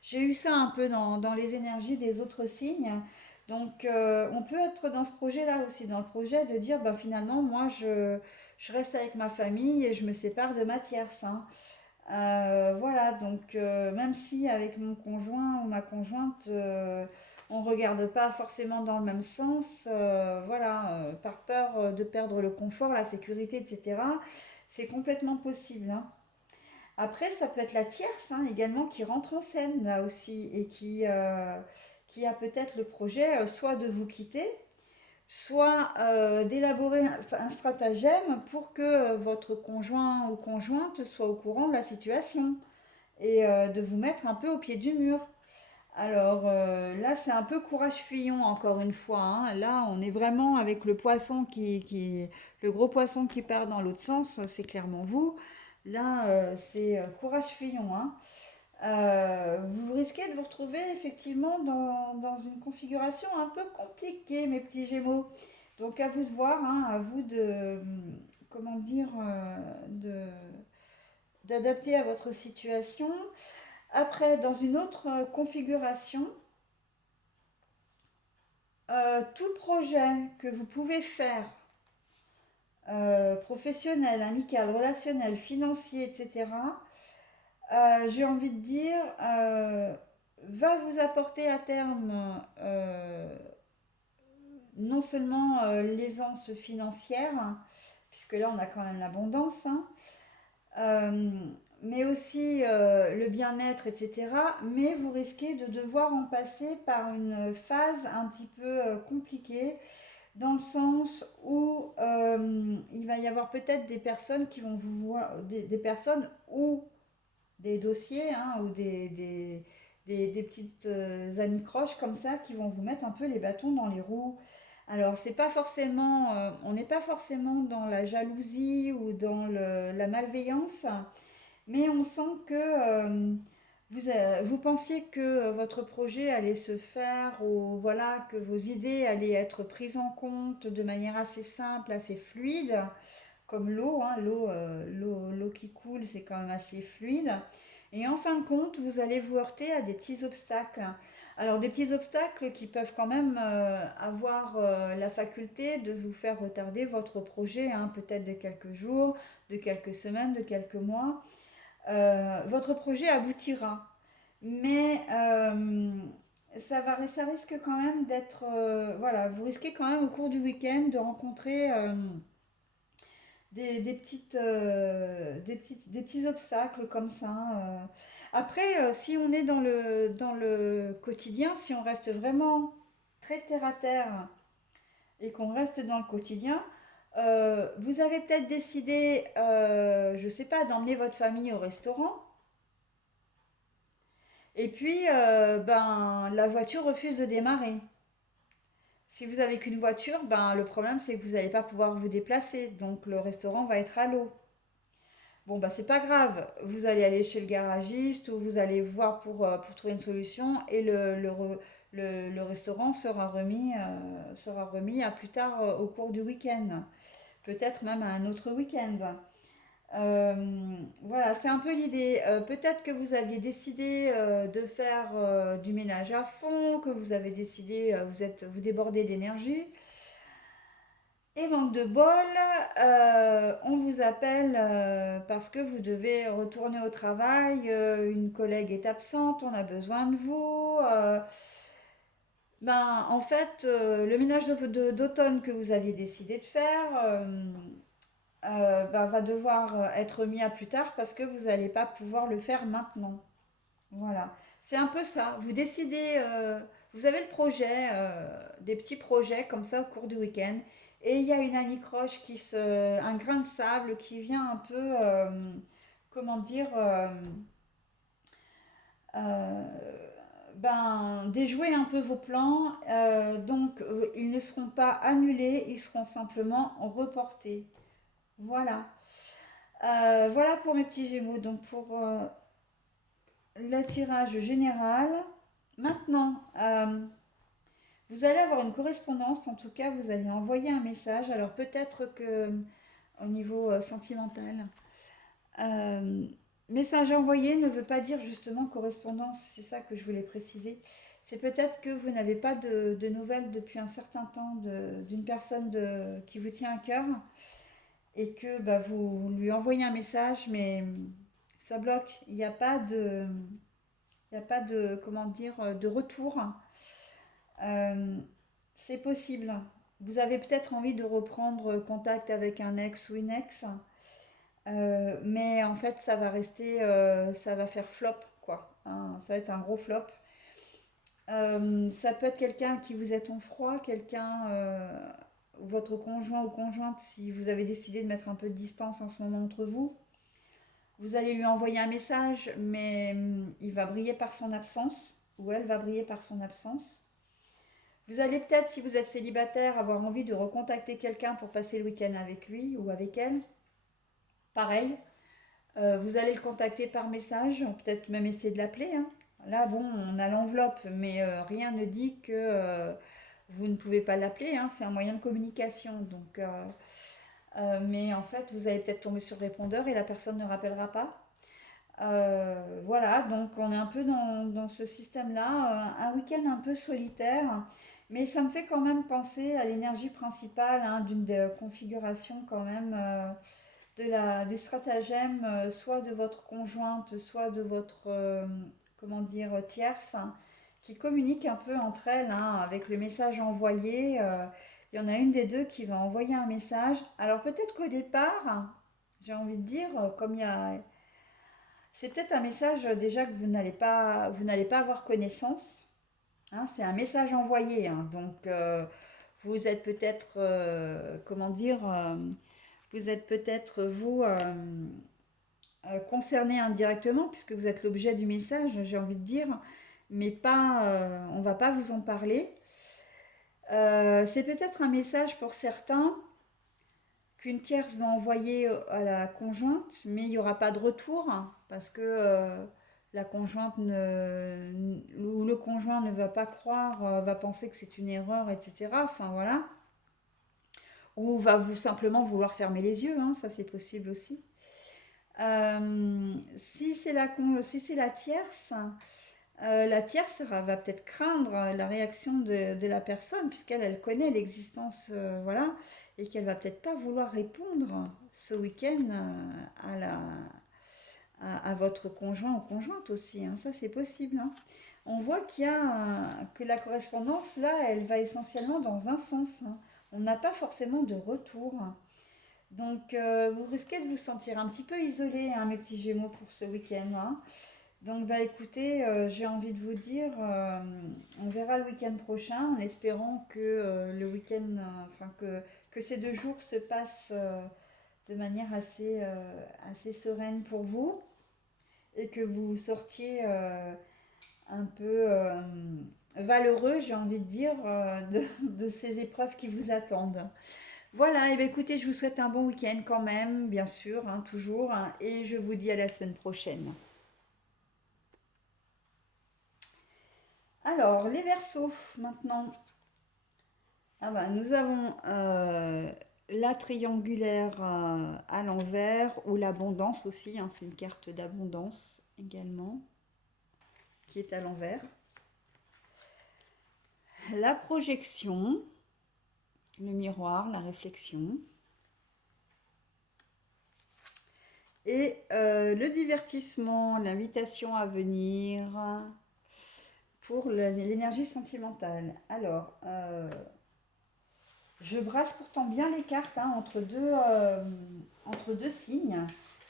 J'ai eu ça un peu dans les énergies des autres signes. Donc on peut être dans ce projet-là aussi, dans le projet de dire, ben, finalement, moi, je reste avec ma famille et je me sépare de ma tierce, hein. Voilà, donc même si avec mon conjoint ou ma conjointe, on ne regarde pas forcément dans le même sens, voilà, par peur de perdre le confort, la sécurité, etc., c'est complètement possible, hein. Après, ça peut être la tierce hein, également qui rentre en scène là aussi et qui a peut-être le projet soit de vous quitter, soit d'élaborer un stratagème pour que votre conjoint ou conjointe soit au courant de la situation et de vous mettre un peu au pied du mur. Alors là, c'est un peu courage fuyant encore une fois, hein. Là, on est vraiment avec le poisson le gros poisson qui part dans l'autre sens, c'est clairement vous. Là, c'est courage fuyant, hein. Vous risquez de vous retrouver effectivement dans une configuration un peu compliquée, mes petits Gémeaux. Donc à vous de voir, hein, à vous de, comment dire, d'adapter à votre situation. Après, dans une autre configuration, tout projet que vous pouvez faire, professionnel, amical, relationnel, financier, etc., j'ai envie de dire, va vous apporter à terme non seulement l'aisance financière, puisque là on a quand même l'abondance, hein, euh, mais aussi le bien-être, etc. Mais vous risquez de devoir en passer par une phase un petit peu compliquée, dans le sens où il va y avoir peut-être des personnes qui vont vous voir, des personnes ou des dossiers hein, ou des petites anicroches comme ça qui vont vous mettre un peu les bâtons dans les roues. Alors, c'est pas forcément, on n'est pas forcément dans la jalousie ou dans la malveillance, mais on sent que vous pensiez que votre projet allait se faire ou voilà, que vos idées allaient être prises en compte de manière assez simple, assez fluide, comme l'eau, hein, l'eau qui coule, c'est quand même assez fluide. Et en fin de compte, vous allez vous heurter à des petits obstacles. Alors des petits obstacles qui peuvent quand même avoir la faculté de vous faire retarder votre projet, hein, peut-être de quelques jours, de quelques semaines, de quelques mois. Votre projet aboutira. Mais ça risque quand même d'être... voilà, vous risquez quand même au cours du week-end de rencontrer des petits obstacles comme ça. Après, si on est dans le quotidien, si on reste vraiment très terre à terre et qu'on reste dans le quotidien, vous avez peut-être décidé, je ne sais pas, d'emmener votre famille au restaurant. Et puis, ben, la voiture refuse de démarrer. Si vous avez qu'une voiture, ben, le problème c'est que vous n'allez pas pouvoir vous déplacer. Donc le restaurant va être à l'eau. Bon, bah, c'est pas grave. Vous allez aller chez le garagiste ou vous allez voir pour trouver une solution et le restaurant sera remis à plus tard au cours du week-end. Peut-être même à un autre week-end. Voilà, c'est un peu l'idée. Peut-être que vous aviez décidé de faire du ménage à fond, que vous avez décidé, vous débordez d'énergie. Et manque de bol, on vous appelle parce que vous devez retourner au travail, une collègue est absente, on a besoin de vous. Ben, en fait, le ménage d'automne que vous aviez décidé de faire ben, va devoir être mis à plus tard parce que vous n'allez pas pouvoir le faire maintenant. Voilà, c'est un peu ça. Vous décidez, vous avez le projet, des petits projets comme ça au cours du week-end, et il y a une anicroche un grain de sable qui vient un peu, comment dire, euh, ben, déjouer un peu vos plans. Donc, ils ne seront pas annulés, ils seront simplement reportés. Voilà. Voilà pour mes petits Gémeaux. Donc, pour le tirage général. Maintenant, vous allez avoir une correspondance, en tout cas, vous allez envoyer un message. Alors peut-être que au niveau sentimental, euh, message envoyé ne veut pas dire justement correspondance, c'est ça que je voulais préciser. C'est peut-être que vous n'avez pas de nouvelles depuis un certain temps d'une personne qui vous tient à cœur et que bah, vous lui envoyez un message, mais ça bloque. Il n'y a pas de, comment dire, de retour. Euh, c'est possible. Vous avez peut-être envie de reprendre contact avec un ex ou une ex. Mais en fait, ça va rester, ça va faire flop, quoi, hein, ça va être un gros flop. Ça peut être quelqu'un à qui vous êtes en froid, quelqu'un, votre conjoint ou conjointe, si vous avez décidé de mettre un peu de distance en ce moment entre vous. Vous allez lui envoyer un message, mais il va briller par son absence, ou elle va briller par son absence. Vous allez peut-être, si vous êtes célibataire, avoir envie de recontacter quelqu'un pour passer le week-end avec lui ou avec elle. Pareil, vous allez le contacter par message, peut-être même essayer de l'appeler, hein. Là, bon, on a l'enveloppe, mais rien ne dit que vous ne pouvez pas l'appeler, hein. C'est un moyen de communication. Donc, mais en fait, vous allez peut-être tomber sur le répondeur et la personne ne rappellera pas. Voilà, donc on est un peu dans ce système-là, un week-end un peu solitaire, mais ça me fait quand même penser à l'énergie principale, hein, d'une des configurations quand même, du stratagème, soit de votre conjointe, soit de votre, comment dire, tierce, hein, qui communique un peu entre elles, hein, avec le message envoyé. Il y en a une des deux qui va envoyer un message. Alors peut-être qu'au départ, j'ai envie de dire, comme il y a c'est peut-être un message déjà que vous n'allez pas avoir connaissance, hein, c'est un message envoyé, hein, donc vous êtes peut-être, comment dire, vous êtes peut-être vous concerné indirectement puisque vous êtes l'objet du message, j'ai envie de dire, mais pas, on va pas vous en parler. C'est peut-être un message pour certains qu'une tierce va envoyer à la conjointe, mais il n'y aura pas de retour hein, parce que la conjointe ou le conjoint ne va pas croire, va penser que c'est une erreur, etc. Enfin voilà. Ou va vous simplement vouloir fermer les yeux, hein, ça c'est possible aussi. Si c'est la tierce va peut-être craindre la réaction de la personne, puisqu'elle elle connaît l'existence, voilà, et qu'elle va peut-être pas vouloir répondre ce week-end à votre conjoint ou conjointe aussi, hein, ça c'est possible, hein. On voit que la correspondance, là, elle va essentiellement dans un sens, hein. On n'a pas forcément de retour. Donc, vous risquez de vous sentir un petit peu isolé, hein, mes petits Gémeaux, pour ce week-end, hein. Donc, bah écoutez, j'ai envie de vous dire, on verra le week-end prochain, en espérant que le week-end, enfin que ces 2 jours se passent de manière assez sereine pour vous et que vous sortiez un peu valeureux, j'ai envie de dire, de ces épreuves qui vous attendent. Voilà, et bien écoutez, je vous souhaite un bon week-end quand même, bien sûr, hein, toujours, hein, et je vous dis à la semaine prochaine. Alors, les Verseaux, maintenant. Ah bah, nous avons la triangulaire à l'envers ou l'abondance aussi, hein, c'est une carte d'abondance également qui est à l'envers. La projection, le miroir, la réflexion. Et le divertissement, l'invitation à venir pour l'énergie sentimentale. Alors, je brasse pourtant bien les cartes hein, entre deux signes,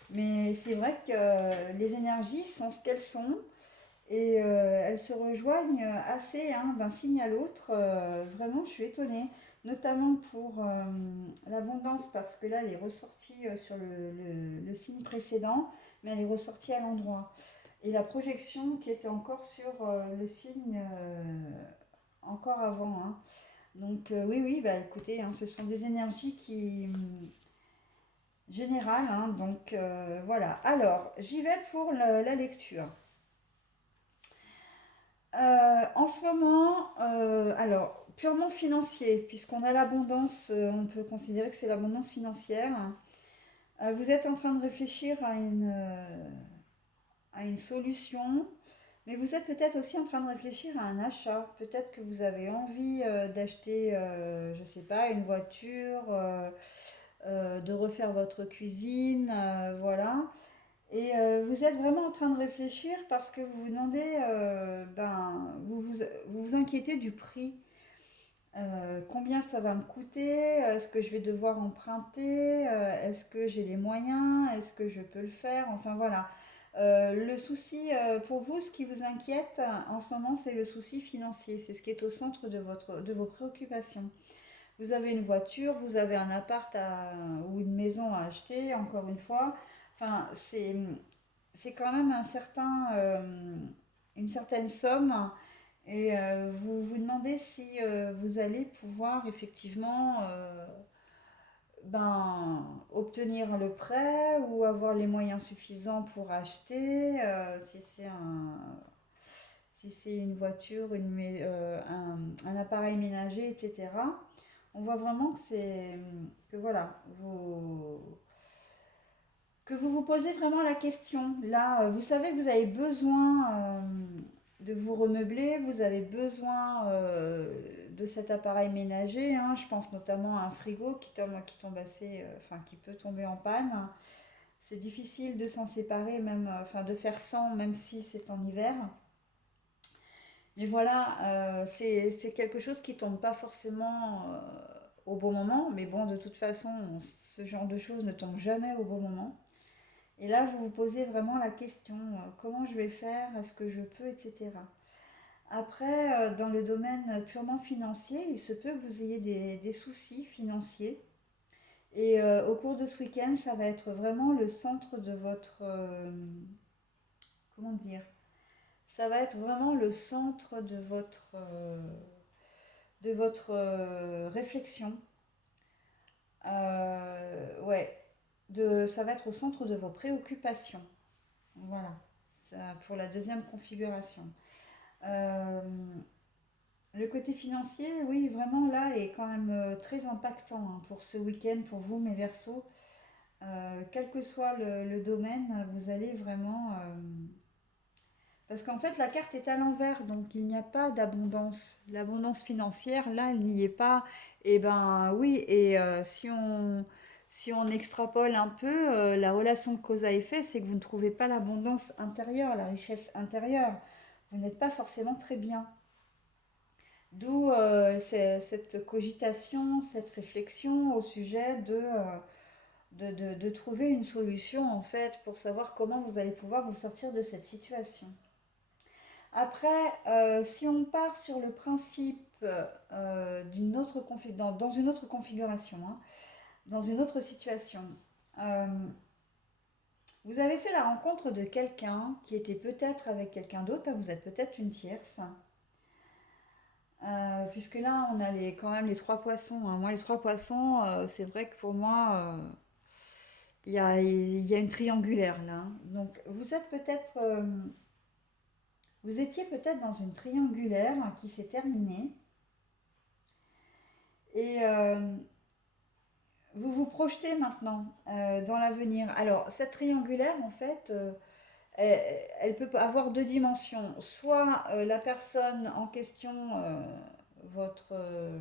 mais c'est vrai que les énergies sont ce qu'elles sont et elles se rejoignent assez hein, d'un signe à l'autre. Vraiment, je suis étonnée, notamment pour l'abondance, parce que là, elle est ressortie sur le signe précédent, mais elle est ressortie à l'endroit. Et la projection qui était encore sur le signe encore avant. Hein. Donc oui, oui, bah écoutez, hein, ce sont des énergies qui générales, hein, donc voilà. Alors, j'y vais pour la lecture. En ce moment, alors purement financier, puisqu'on a l'abondance, on peut considérer que c'est l'abondance financière. Vous êtes en train de réfléchir à une solution, mais vous êtes peut-être aussi en train de réfléchir à un achat. Peut-être que vous avez envie d'acheter, je ne sais pas, une voiture, de refaire votre cuisine, voilà. Et vous êtes vraiment en train de réfléchir parce que vous vous demandez, vous vous inquiétez du prix Combien ça va me coûter? Est-ce que je vais devoir emprunter? Est-ce que j'ai les moyens? Est-ce que je peux le faire? Enfin voilà. Le souci pour vous, ce qui vous inquiète en ce moment, c'est le souci financier. C'est ce qui est au centre de vos préoccupations. Vous avez une voiture, vous avez un appart ou une maison à acheter, encore une fois. Enfin, c'est quand même une certaine somme et vous vous demandez si vous allez pouvoir effectivement obtenir le prêt ou avoir les moyens suffisants pour acheter, si c'est une voiture, un appareil ménager, etc. On voit vraiment que voilà, que vous vous posez vraiment la question. Là, vous savez que vous avez besoin de vous remeubler, vous avez besoin de cet appareil ménager, hein. Je pense notamment à un frigo qui peut tomber en panne. C'est difficile de s'en séparer, même, enfin de faire sans, même si c'est en hiver. Mais voilà, c'est quelque chose qui tombe pas forcément au bon moment. Mais bon, de toute façon, ce genre de choses ne tombe jamais au bon moment. Et là, vous vous posez vraiment la question, comment je vais faire, est-ce que je peux, etc. Après, dans le domaine purement financier, il se peut que vous ayez des soucis financiers. Et au cours de ce week-end, ça va être vraiment le centre de votre... comment dire? Ça va être vraiment le centre de votre réflexion. Ouais, ça va être au centre de vos préoccupations. Voilà, ça, pour la deuxième configuration. Euh, le côté financier, oui, vraiment là est quand même très impactant hein, pour ce week-end, pour vous, mes Verseaux. Quel que soit le domaine, vous allez vraiment... parce qu'en fait, la carte est à l'envers, donc il n'y a pas d'abondance. L'abondance financière, là, elle n'y est pas. Et ben oui, et si on extrapole un peu, la relation de cause à effet, c'est que vous ne trouvez pas l'abondance intérieure, la richesse intérieure. Vous n'êtes pas forcément très bien. D'où cette cogitation, cette réflexion au sujet de trouver une solution, en fait, pour savoir comment vous allez pouvoir vous sortir de cette situation. Après, si on part sur le principe dans une autre configuration, hein, dans une autre situation, euh, vous avez fait la rencontre de quelqu'un qui était peut-être avec quelqu'un d'autre, hein, vous êtes peut-être une tierce, puisque là on a quand même les trois poissons, hein. Moi les trois poissons, c'est vrai que pour moi, il y a une triangulaire là, hein. Donc vous étiez peut-être dans une triangulaire qui s'est terminée. Et vous vous projetez maintenant dans l'avenir. Alors, cette triangulaire, en fait, elle peut avoir deux dimensions. Soit la personne en question, votre, euh,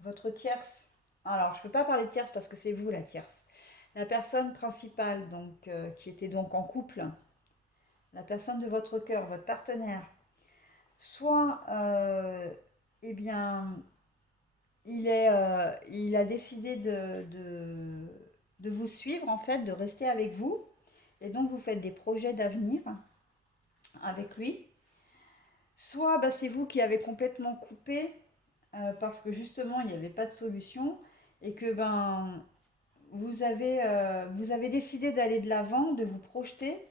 votre tierce, alors je ne peux pas parler de tierce parce que c'est vous la tierce, la personne principale, donc, qui était donc en couple, la personne de votre cœur, votre partenaire, soit, eh bien, il a décidé de vous suivre, en fait, de rester avec vous. Et donc, vous faites des projets d'avenir avec lui. Soit c'est vous qui avez complètement coupé parce que justement, il n'y avait pas de solution et que vous avez décidé d'aller de l'avant, de vous projeter,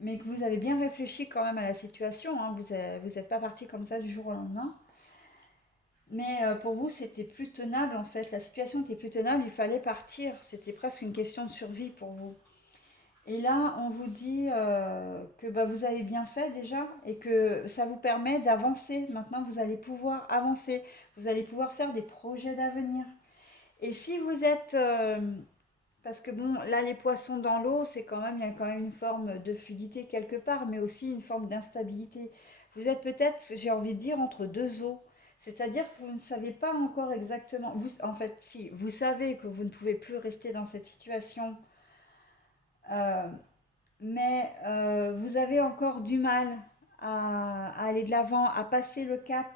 mais que vous avez bien réfléchi quand même à la situation, hein. Vous n'êtes pas parti comme ça du jour au lendemain. Mais pour vous, c'était plus tenable en fait. La situation était plus tenable, il fallait partir. C'était presque une question de survie pour vous. Et là, on vous dit que vous avez bien fait déjà et que ça vous permet d'avancer. Maintenant, vous allez pouvoir avancer. Vous allez pouvoir faire des projets d'avenir. Et si vous êtes... parce que bon, là, les poissons dans l'eau, il y a quand même une forme de fluidité quelque part, mais aussi une forme d'instabilité. Vous êtes peut-être, j'ai envie de dire, entre deux eaux. C'est-à-dire que vous ne savez pas encore exactement. En fait, si, vous savez que vous ne pouvez plus rester dans cette situation, euh, mais vous avez encore du mal à aller de l'avant, à passer le cap.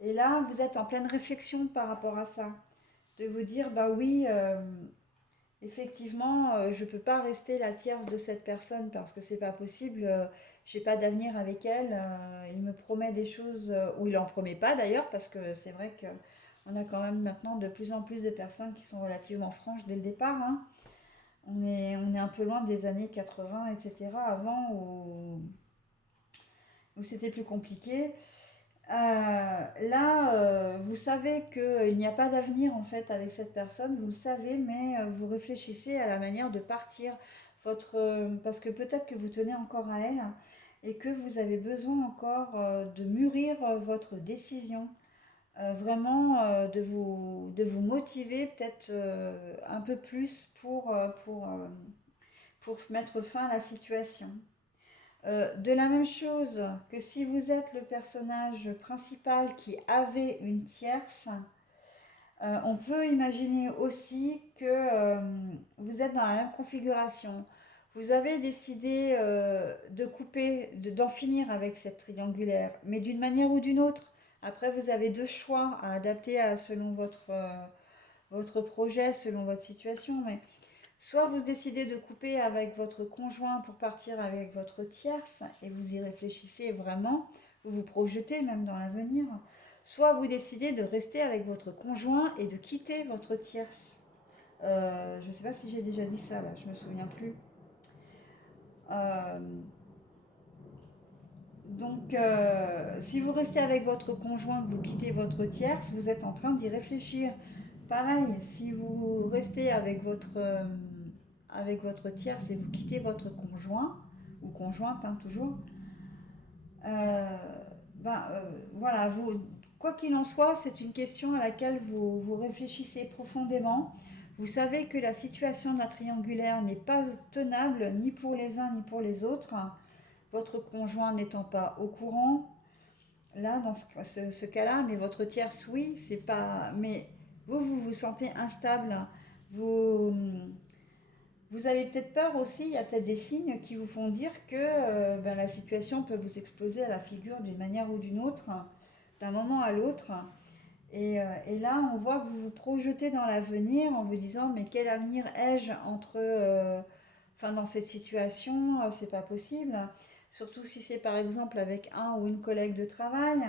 Et là, vous êtes en pleine réflexion par rapport à ça. De vous dire, bah oui, effectivement, je ne peux pas rester la tierce de cette personne parce que c'est pas possible. J'ai pas d'avenir avec elle. Il me promet des choses ou il en promet pas d'ailleurs parce que c'est vrai que on a quand même maintenant de plus en plus de personnes qui sont relativement franches dès le départ, hein. On est un peu loin des années 80, etc. avant où c'était plus compliqué. Là, vous savez qu'il n'y a pas d'avenir en fait avec cette personne, vous le savez, mais vous réfléchissez à la manière de partir parce que peut-être que vous tenez encore à elle et que vous avez besoin encore de mûrir votre décision, vraiment de vous motiver peut-être un peu plus pour mettre fin à la situation. De la même chose que si vous êtes le personnage principal qui avait une tierce, on peut imaginer aussi que vous êtes dans la même configuration. Vous avez décidé de couper, d'en finir avec cette triangulaire, mais d'une manière ou d'une autre. Après, vous avez deux choix à adapter selon votre projet, selon votre situation. Mais soit vous décidez de couper avec votre conjoint pour partir avec votre tierce et vous y réfléchissez vraiment, vous vous projetez même dans l'avenir. Soit vous décidez de rester avec votre conjoint et de quitter votre tierce. Je ne sais pas si j'ai déjà dit ça là, je me souviens plus. Euh, si vous restez avec votre conjoint, que vous quittez votre tierce, vous êtes en train d'y réfléchir. Pareil, si vous restez avec votre tierce et vous quittez votre conjoint, ou conjointe, hein, toujours, euh, voilà, quoi qu'il en soit, c'est une question à laquelle vous réfléchissez profondément. Vous savez que la situation de la triangulaire n'est pas tenable ni pour les uns ni pour les autres. Votre conjoint n'étant pas au courant, là, dans ce cas-là, mais votre tierce, oui, c'est pas. Mais vous vous sentez instable. Vous, vous avez peut-être peur aussi, il y a peut-être des signes qui vous font dire que la situation peut vous exploser à la figure d'une manière ou d'une autre, d'un moment à l'autre. Et là, on voit que vous vous projetez dans l'avenir en vous disant, mais quel avenir ai-je enfin, dans cette situation, c'est pas possible. Surtout si c'est par exemple avec un ou une collègue de travail,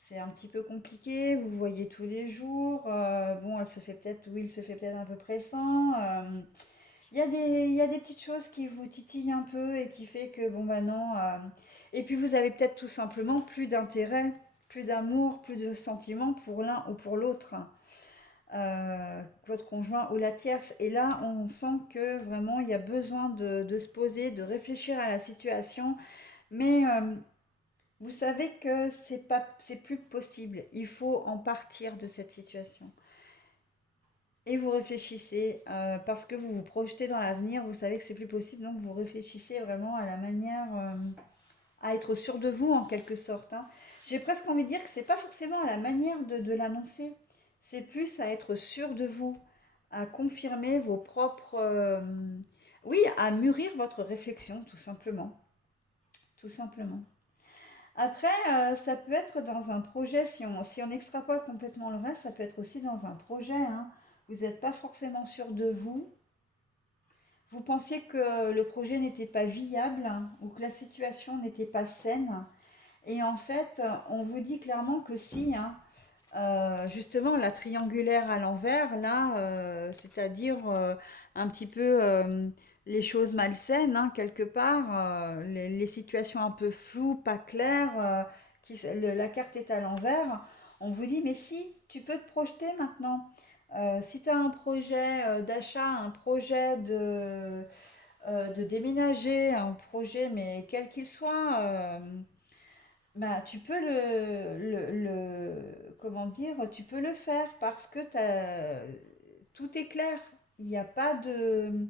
c'est un petit peu compliqué, vous voyez tous les jours, bon, elle se fait peut-être, oui, il se fait peut-être un peu pressant. Il y a des petites choses qui vous titillent un peu et qui fait que, bon, bah non. Et puis vous avez peut-être tout simplement plus d'intérêt, plus d'amour, plus de sentiments pour l'un ou pour l'autre, votre conjoint ou la tierce. Et là, on sent que vraiment il y a besoin de se poser, de réfléchir à la situation. Mais vous savez que c'est plus possible. Il faut en partir de cette situation. Et vous réfléchissez, parce que vous vous projetez dans l'avenir, vous savez que c'est plus possible, donc vous réfléchissez vraiment à la manière, à être sûr de vous en quelque sorte, hein. J'ai presque envie de dire que c'est pas forcément à la manière de l'annoncer, c'est plus à être sûr de vous, à confirmer vos propres, oui, à mûrir votre réflexion, tout simplement, tout simplement. Après, ça peut être dans un projet, si on extrapole complètement le reste, ça peut être aussi dans un projet, hein. Vous n'êtes pas forcément sûr de vous. Vous pensiez que le projet n'était pas viable, hein, ou que la situation n'était pas saine. Et en fait, on vous dit clairement que si, hein. Justement, la triangulaire à l'envers, là, c'est-à-dire un petit peu les choses malsaines, hein, quelque part, les situations un peu floues, pas claires, la carte est à l'envers. On vous dit, mais si, tu peux te projeter maintenant. Si tu as un projet d'achat, un projet de déménager, un projet, mais quel qu'il soit, bah, tu peux comment dire, tu peux le faire parce que tout est clair. Il n'y a pas de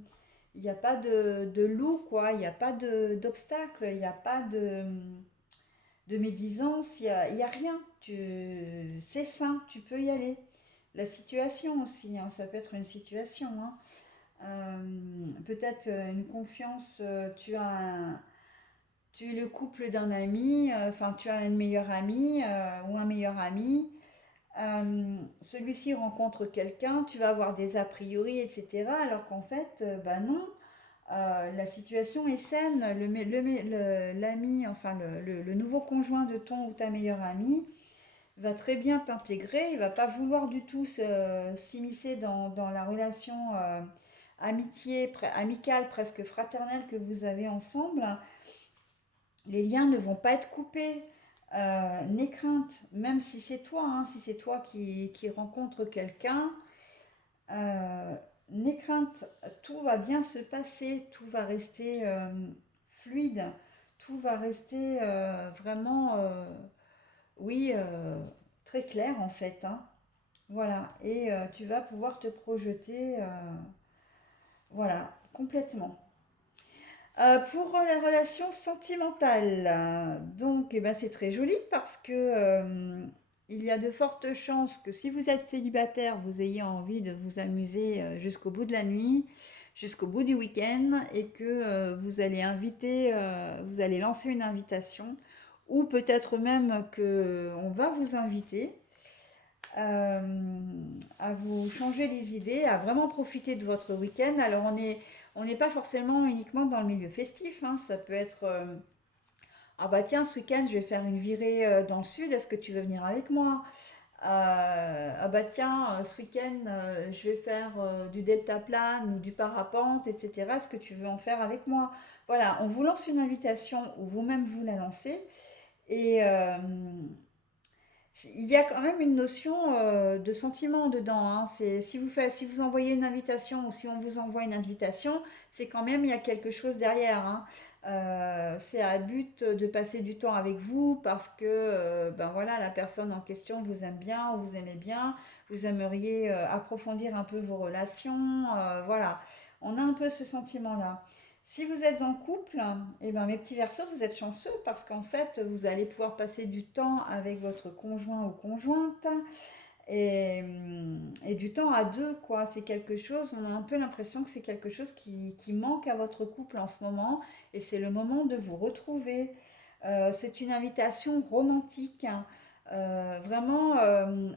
loup, quoi. Il n'y a pas d'obstacle. Il n'y a pas de médisance. Il y a rien. C'est sain. Tu peux y aller. La situation aussi, hein, ça peut être une situation, hein. Peut-être une confiance. tu es le couple d'un ami, enfin tu as une meilleure amie ou un meilleur ami. Celui-ci rencontre quelqu'un, tu vas avoir des a priori, etc. Alors qu'en fait, bah non, la situation est saine. L'ami, enfin le nouveau conjoint de ton ou ta meilleure amie va très bien t'intégrer. Il va pas vouloir du tout s'immiscer dans la relation amicale, presque fraternelle que vous avez ensemble. Les liens ne vont pas être coupés. N'aie crainte, même si c'est toi, hein, si c'est toi qui rencontre quelqu'un, euh, n'aie crainte, tout va bien se passer, tout va rester fluide, tout va rester vraiment, oui, très clair en fait, hein. Voilà, et tu vas pouvoir te projeter, voilà, complètement. Pour la relation sentimentale, donc eh ben, c'est très joli parce que il y a de fortes chances que si vous êtes célibataire, vous ayez envie de vous amuser jusqu'au bout de la nuit, jusqu'au bout du week-end et que vous allez lancer une invitation ou peut-être même que on va vous inviter euh, à vous changer les idées, à vraiment profiter de votre week-end. Alors on n'est pas forcément uniquement dans le milieu festif, hein. Ça peut être ah bah tiens, ce week-end je vais faire une virée dans le sud, est-ce que tu veux venir avec moi? Ah bah tiens, ce week-end je vais faire du deltaplane ou du parapente, etc. Est-ce que tu veux en faire avec moi? Voilà, on vous lance une invitation ou vous-même vous la lancez. Et il y a quand même une notion de sentiment dedans, hein. C'est, si vous envoyez une invitation ou si on vous envoie une invitation, c'est quand même, il y a quelque chose derrière, hein. C'est à but de passer du temps avec vous parce que ben voilà, la personne en question vous aime bien ou vous aimez bien, vous aimeriez approfondir un peu vos relations. Voilà, on a un peu ce sentiment-là. Si vous êtes en couple, eh ben mes petits versos, vous êtes chanceux parce qu'en fait, vous allez pouvoir passer du temps avec votre conjoint ou conjointe et du temps à deux, quoi. C'est quelque chose, on a un peu l'impression que c'est quelque chose qui manque à votre couple en ce moment et c'est le moment de vous retrouver. C'est une invitation romantique, hein. Vraiment,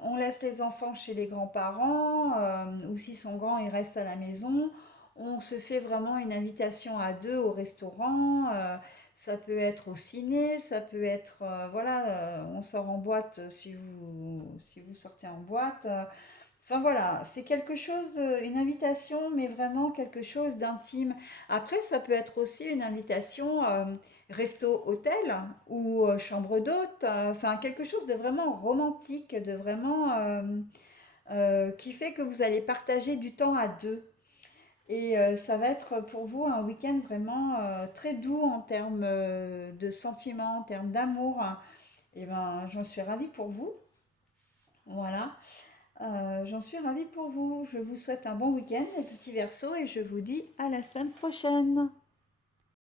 on laisse les enfants chez les grands-parents ou si sont grands, ils restent à la maison. On se fait vraiment une invitation à deux au restaurant. Ça peut être au ciné, ça peut être, voilà, on sort en boîte si vous sortez en boîte. Enfin voilà, c'est quelque chose, une invitation, mais vraiment quelque chose d'intime. Après, ça peut être aussi une invitation resto-hôtel ou chambre d'hôte, enfin quelque chose de vraiment romantique, de vraiment qui fait que vous allez partager du temps à deux. Et ça va être pour vous un week-end vraiment très doux en termes de sentiments, en termes d'amour. Et ben, j'en suis ravie pour vous. Voilà. J'en suis ravie pour vous. Je vous souhaite un bon week-end, les petits versos, et je vous dis à la semaine prochaine.